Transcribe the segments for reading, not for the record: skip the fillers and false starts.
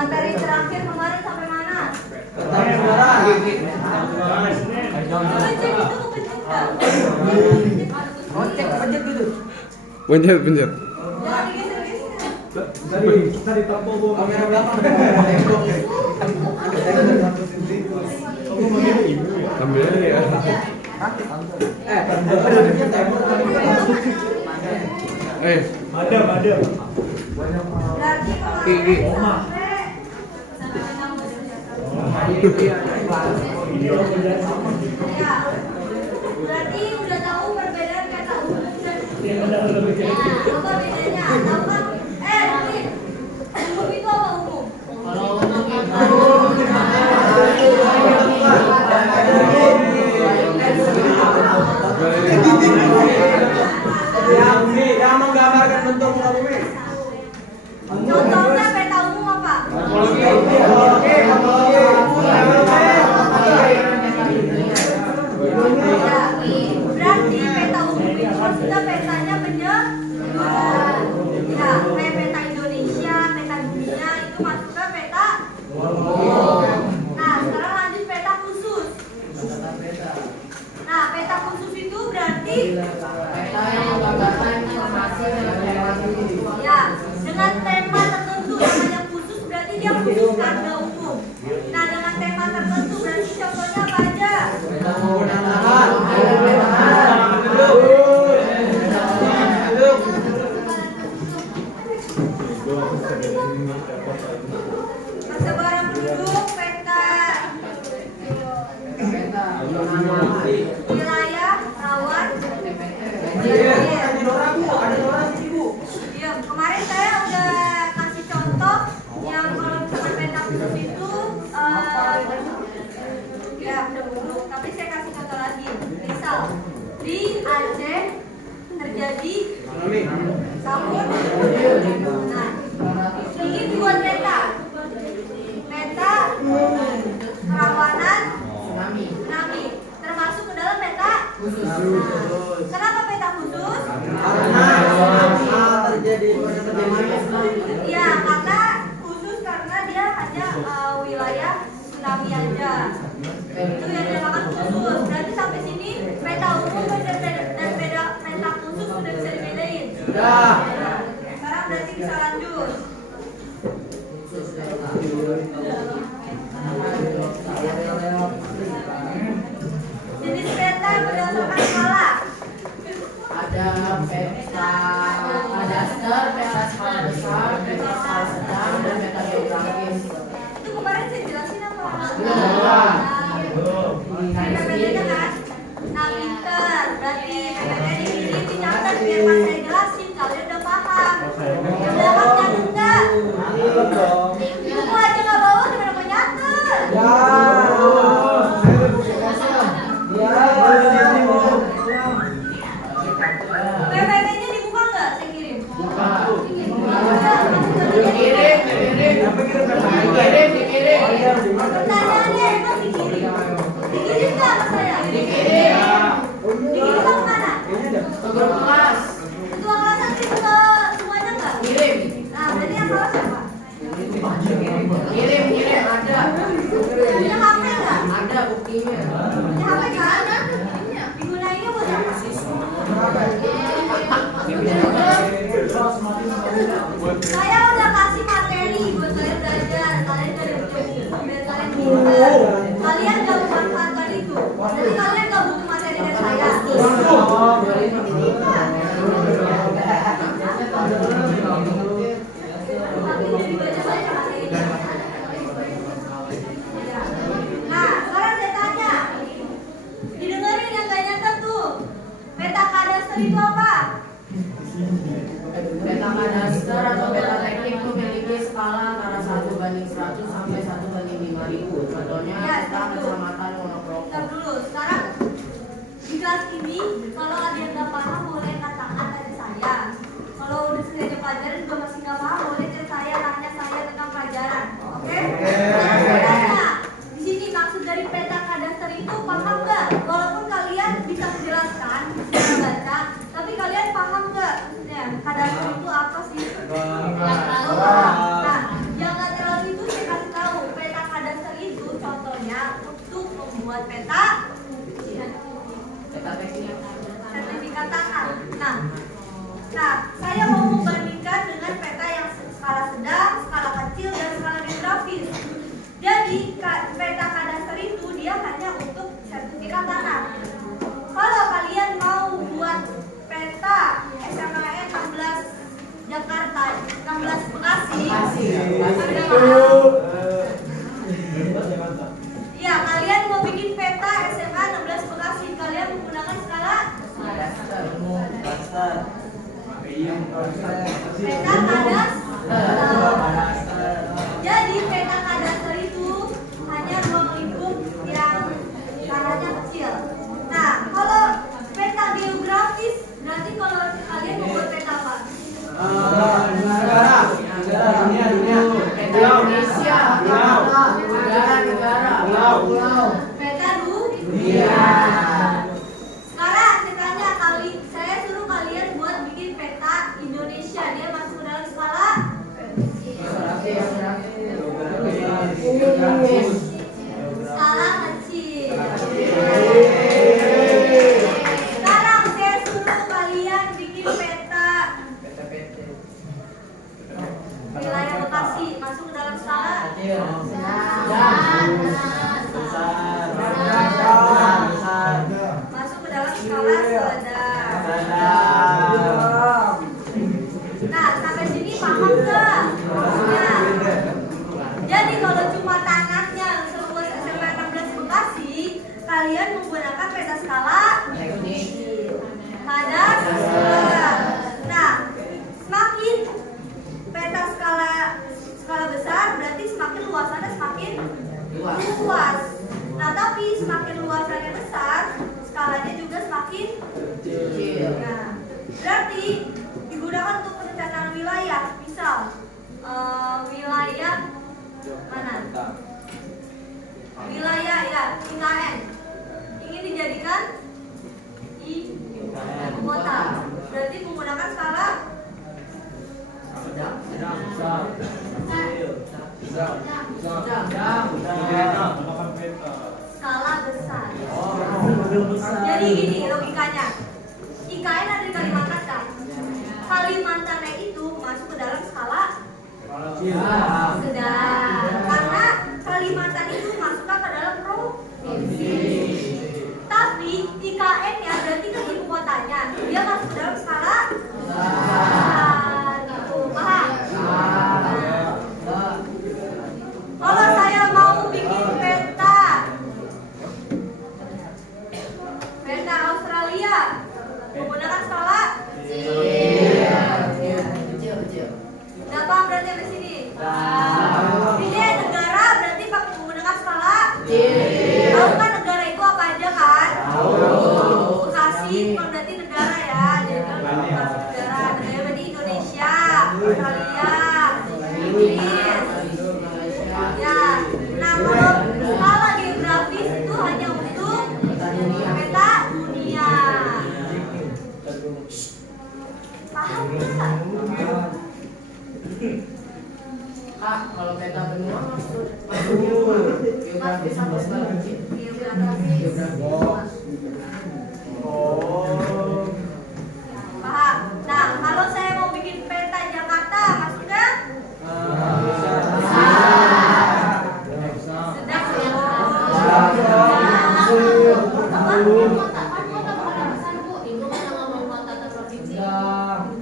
Materi terakhir kemarin sampai mana? Pencet gitu. Pencet. Tadi tampol gua kamera belakang. Ambil aja ya. Ada. Berarti kalau Gigi. ya, berarti udah tahu perbedaan kata umum dan apa bedanya? Tahu kan? Mungkin umum itu apa umum? Yang menggambarkan bentuk muka bumi. Contohnya peta umum apa? Berarti peta umum itu maksudnya petanya penyebaran. Ya, kayak peta Indonesia, peta dunia itu maksudnya peta umum. Nah, sekarang lanjut peta khusus. Nah, peta khusus itu berarti ya, dengan tema tertentu namanya khusus berarti dia khusus karena umum. Nah, dengan tema tertentu berarti contohnya apa aja? Persebaran penduduk, peta wilayah, rawan. Iya, kemarin saya udah kasih contoh yang kalau misalkan peta khusus itu ya udah buruk, tapi saya kasih contoh lagi. Misal di Aceh terjadi sabun. Nah, ini dua peta kerawanan tsunami termasuk ke dalam peta khusus. Kenapa peta khusus? Ya, karena khusus karena dia hanya wilayah tsunami aja. Itu yang dinamakan khusus. Berarti sampai sini peta umum dan peta khusus sudah bisa dibedain. Nah, sekarang berarti bisa lanjut. Jenis peta berdasarkan skala. Ada peta kadaster, peta skala besar, peta skala sedang, dan peta geografis. Itu kemarin saya jelasin apa? PPT-nya kan? Nah, pinter. Berarti PPT dikirim dicatat biar pas saya jelasin kalian udah paham. Yang belakang nyatet enggak? Buku aja nggak bawa gimana mau nyatet? PPT-nya dibuka nggak? Saya kirim. Pertanyaannya emang dikirim? Dikirim nggak sama saya? Dikirim ke mana? Ke grup kelas. Ketua kelas kirim ke semuanya nggak? Kirim. Nah, berarti yang salah siapa? Kirim, ada. Punya HP nggak? Ada buktinya. Punya HP kan? Digunainnya buat apa? Saya udah kasih materi buat kalian belajar. Kalian udah dapet biar kalian pintar. Kalian gak memanfaatkan itu. Jadi kalian gak butuh materi dari saya. Nah, sekarang saya tanya. Didengerin yang gak nyata tuh. Peta kadaster itu apa? Peta kadaster atau peta teknik memiliki skala antara 1:100 sampai 1:5000. Contohnya Bekasi. Ada paham? Iya, kalian mau bikin peta SMA 16 Bekasi, kalian menggunakan skala peta kadaster. Jadi peta kadaster itu hanya ruang lingkup yang skalanya kecil. Nah, kalau peta geografis, berarti kalau kalian membuat peta apa? Negara, dunia. Peta Indonesia. Negara. Pulau. Peta Iya. Sekarang saya tanya saya suruh kalian buat bikin peta Indonesia, dia masuk ke dalam skala skala kecil. Sekarang saya suruh kalian bikin peta wilayah Bekasi, masuk ke dalam skala masuk ke dalam skala sedang. Nah, sampai sini paham nggak maksudnya? Jadi kalau cuma tanahnya seluas SMA 16 Bekasi, kalian menggunakan peta skala kadaster. Nah, semakin peta skala besar, berarti semakin luasannya semakin luas. Nah, tapi semakin luasannya besar, skalanya juga semakin kecil. Nah, berarti digunakan untuk perencanaan wilayah. Misal wilayah mana? Wilayah ya IKN ingin dijadikan ibu kota. Berarti menggunakan skala skala besar. Jadi gini logikanya. IKN ada di Kalimantan kan? Kalimantannya itu masuk ke dalam skala sedang. Karena Kalimantan itu masukkan ke dalam provinsi. Tapi IKN-nya berarti kan ibu kotanya, dia masuk ke dalam skala besar. Gitu. Paham? Kalau saya mau bikin peta Australia menggunakan skala udah paham berarti sampai sini? Ini negara berarti pakai menggunakan skala tahu kan negara itu apa aja kan? Bekasi bukan berarti negara ya, jadi kan Bekasi negara berarti Indonesia, Australia, Inggris ya. Nah, kalau skala geografis itu hanya untuk peta dunia. Paham nggak? Kak, kalau peta benua masuk geografis apa skala kecil? Geografis. Paham? Nah, kalau saya mau bikin peta Jakarta, maksudnya sedang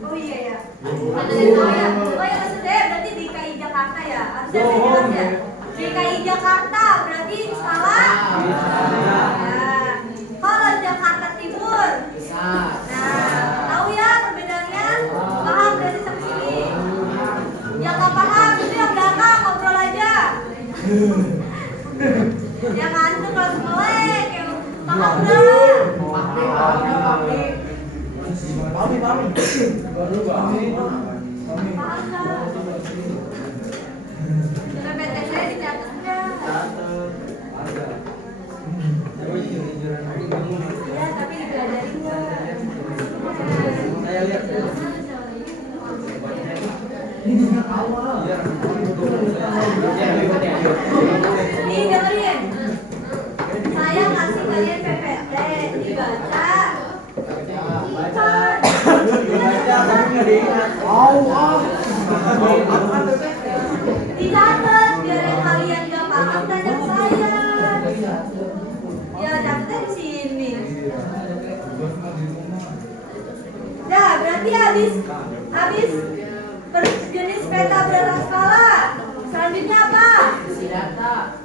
oh iya ya. Oh ya maksudnya berarti DKI Jakarta ya. Harusnya saya jelas ya. DKI Jakarta berarti skala. Ya. Kalau Jakarta Timur. Nah, tahu ya perbedaannya? Paham berarti sampai sini. Yang nggak paham itu yang belakang ngobrol aja. Jangan tuh kalau melek. Paham nggak? Pami. Paham nggak? Sudah PT saya dicatat nggak? Iya, tapi dipelajarin nggak? Saya lihat. Nih dengerin. Saya kasih kalian PPT dibaca. Dicatat biar yang kalian gak paham tanya saya. Ya catatnya di sini. Dah berarti habis jenis peta berdasar skala. Selanjutnya apa? isi data,